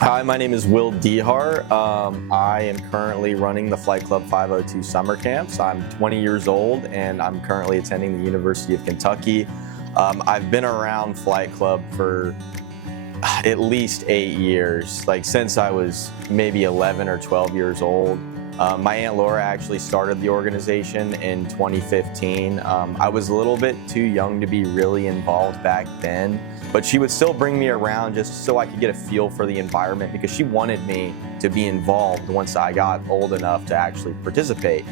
Hi, my name is Will Dehart. I am currently running the Flight Club 502 summer camps. I'm 20 years old and I'm currently attending the University of Kentucky. I've been around Flight Club for at least 8 years, like since I was maybe 11 or 12 years old. My Aunt Laura actually started the organization in 2015. I was a little bit too young to be really involved back then, but she would still bring me around just so I could get a feel for the environment because she wanted me to be involved once I got old enough to actually participate.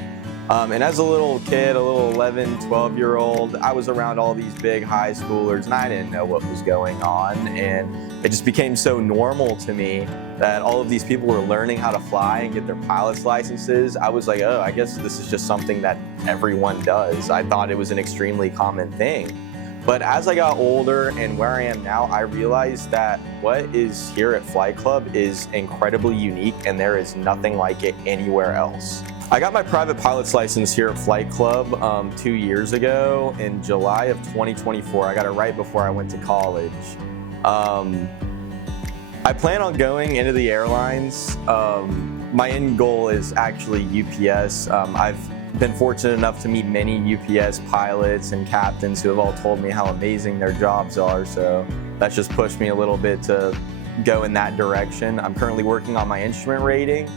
And as a little kid, a little 11, 12-year-old, I was around all these big high schoolers and I didn't know what was going on. And it just became so normal to me that all of these people were learning how to fly and get their pilot's licenses. I was like, oh, I guess this is just something that everyone does. I thought it was an extremely common thing. But as I got older and where I am now, I realized that what is here at Flight Club is incredibly unique and there is nothing like it anywhere else. I got my private pilot's license here at Flight Club 2 years ago in July of 2024. I got it right before I went to college. I plan on going into the airlines. My end goal is actually UPS. I've been fortunate enough to meet many UPS pilots and captains who have all told me how amazing their jobs are, so that's just pushed me a little bit to go in that direction. I'm currently working on my instrument rating.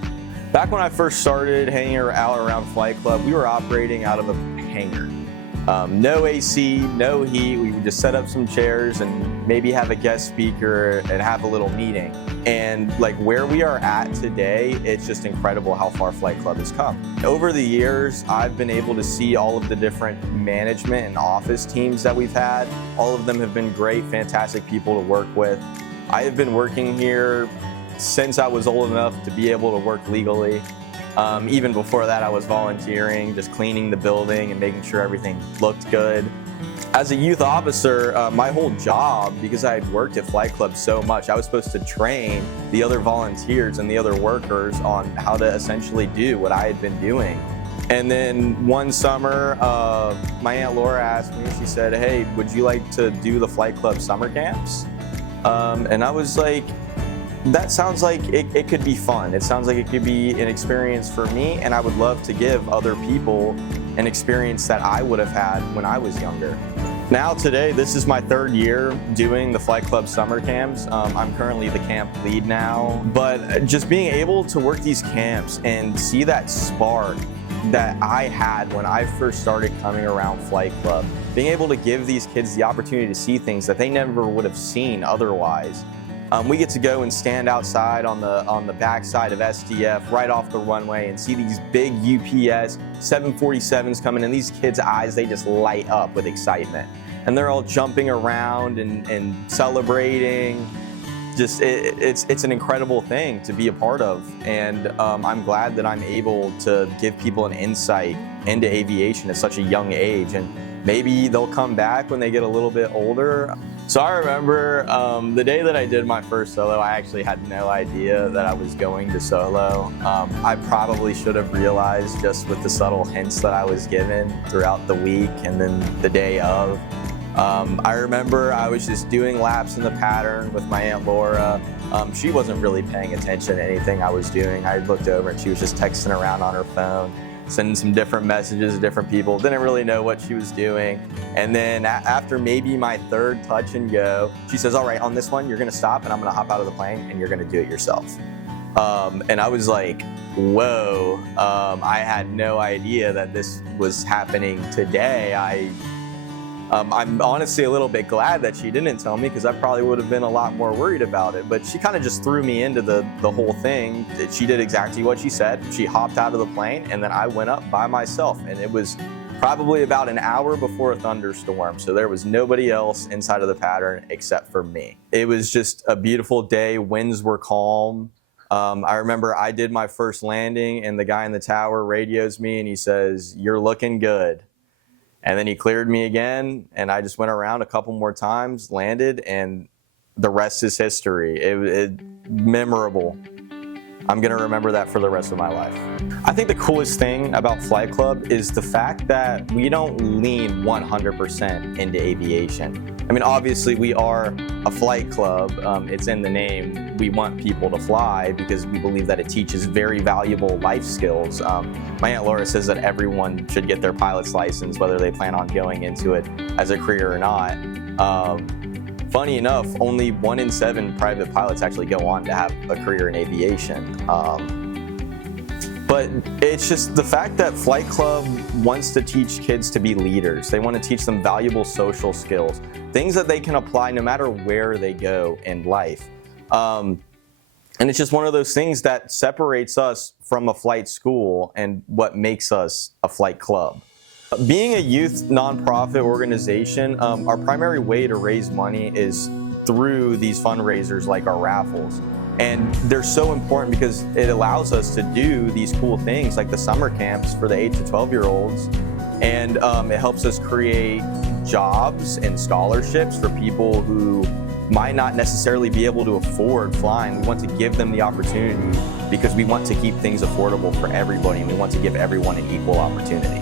Back when I first started hanging out around Flight Club, we were operating out of a hangar. No AC, no heat. We would just set up some chairs and maybe have a guest speaker and have a little meeting. And like where we are at today, it's just incredible how far Flight Club has come. Over the years, I've been able to see all of the different management and office teams that we've had. All of them have been great, fantastic people to work with. I have been working here since I was old enough to be able to work legally. Even before that, I was volunteering, just cleaning the building and making sure everything looked good. As a youth officer, my whole job, because I had worked at Flight Club so much, I was supposed to train the other volunteers and the other workers on how to essentially do what I had been doing. And then one summer, my Aunt Laura asked me, she said, hey, would you like to do the Flight Club summer camps? And I was like, that sounds like it could be fun. It sounds like it could be an experience for me, and I would love to give other people an experience that I would have had when I was younger. Now today, this is my third year doing the Flight Club summer camps. I'm currently the camp lead now, but just being able to work these camps and see that spark that I had when I first started coming around Flight Club, being able to give these kids the opportunity to see things that they never would have seen otherwise. We get to go and stand outside on the backside of SDF right off the runway and see these big UPS 747s coming in. These kids' eyes, they just light up with excitement. And they're all jumping around and celebrating. Just it's an incredible thing to be a part of. And I'm glad that I'm able to give people an insight into aviation at such a young age. And maybe they'll come back when they get a little bit older. So I remember the day that I did my first solo, I actually had no idea that I was going to solo. I probably should have realized just with the subtle hints that I was given throughout the week and then the day of. I remember I was just doing laps in the pattern with my Aunt Laura. She wasn't really paying attention to anything I was doing. I looked over and she was just texting around on her phone, sending some different messages to different people. Didn't really know what she was doing. And then after maybe my third touch and go, she says, all right, on this one, you're gonna stop and I'm gonna hop out of the plane and you're gonna do it yourself. And I was like, whoa, I had no idea that this was happening today. I'm honestly a little bit glad that she didn't tell me because I probably would have been a lot more worried about it. But she kind of just threw me into the whole thing. She did exactly what she said. She hopped out of the plane and then I went up by myself. And it was probably about an hour before a thunderstorm. So there was nobody else inside of the pattern except for me. It was just a beautiful day. Winds were calm. I remember I did my first landing and the guy in the tower radios me and he says, you're looking good. And then he cleared me again, and I just went around a couple more times, landed, and the rest is history. It memorable. I'm gonna remember that for the rest of my life. I think the coolest thing about Flight Club is the fact that we don't lean 100% into aviation. I mean, obviously we are a flight club, it's in the name, we want people to fly because we believe that it teaches very valuable life skills. My Aunt Laura says that everyone should get their pilot's license, whether they plan on going into it as a career or not. Funny enough, only 1 in 7 private pilots actually go on to have a career in aviation. But it's just the fact that Flight Club wants to teach kids to be leaders. They want to teach them valuable social skills, things that they can apply no matter where they go in life. And it's just one of those things that separates us from a flight school and what makes us a flight club. Being a youth nonprofit organization, our primary way to raise money is through these fundraisers like our raffles. And they're so important because it allows us to do these cool things like the summer camps for the 8 to 12-year-olds. And it helps us create jobs and scholarships for people who might not necessarily be able to afford flying. We want to give them the opportunity because we want to keep things affordable for everybody, and we want to give everyone an equal opportunity.